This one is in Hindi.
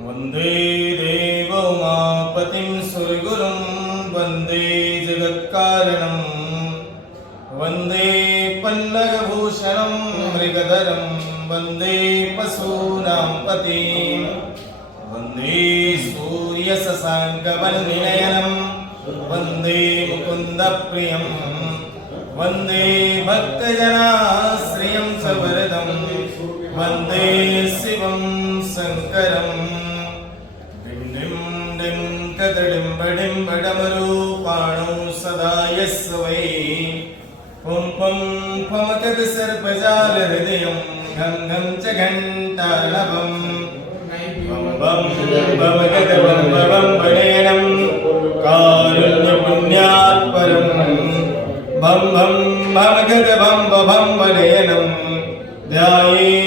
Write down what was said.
वन्दे देवोमापतिं सुरगुरुं वन्दे जगत्कारणं वन्दे पल्लवभूषणं मृगधरं वन्दे पशूनां पतिं वन्दे सूर्यशशाङ्कवर्णनयनं वन्दे मुकुन्दप्रियं वन्दे भक्तजनाश्रियं सवरदं वन्दे शिवं शङ्करं डिं कदडिम्बडिम्बडमरूपाणौ सदा यस्य वै पुं पुं फमकद सर्पजालहृदयं घं घं च घण्टार्णवम् बम बम गद बम बम बडेनं कारुण्यपुण्यात् परं बम बम भम गद बम बम बडेनं ध्याये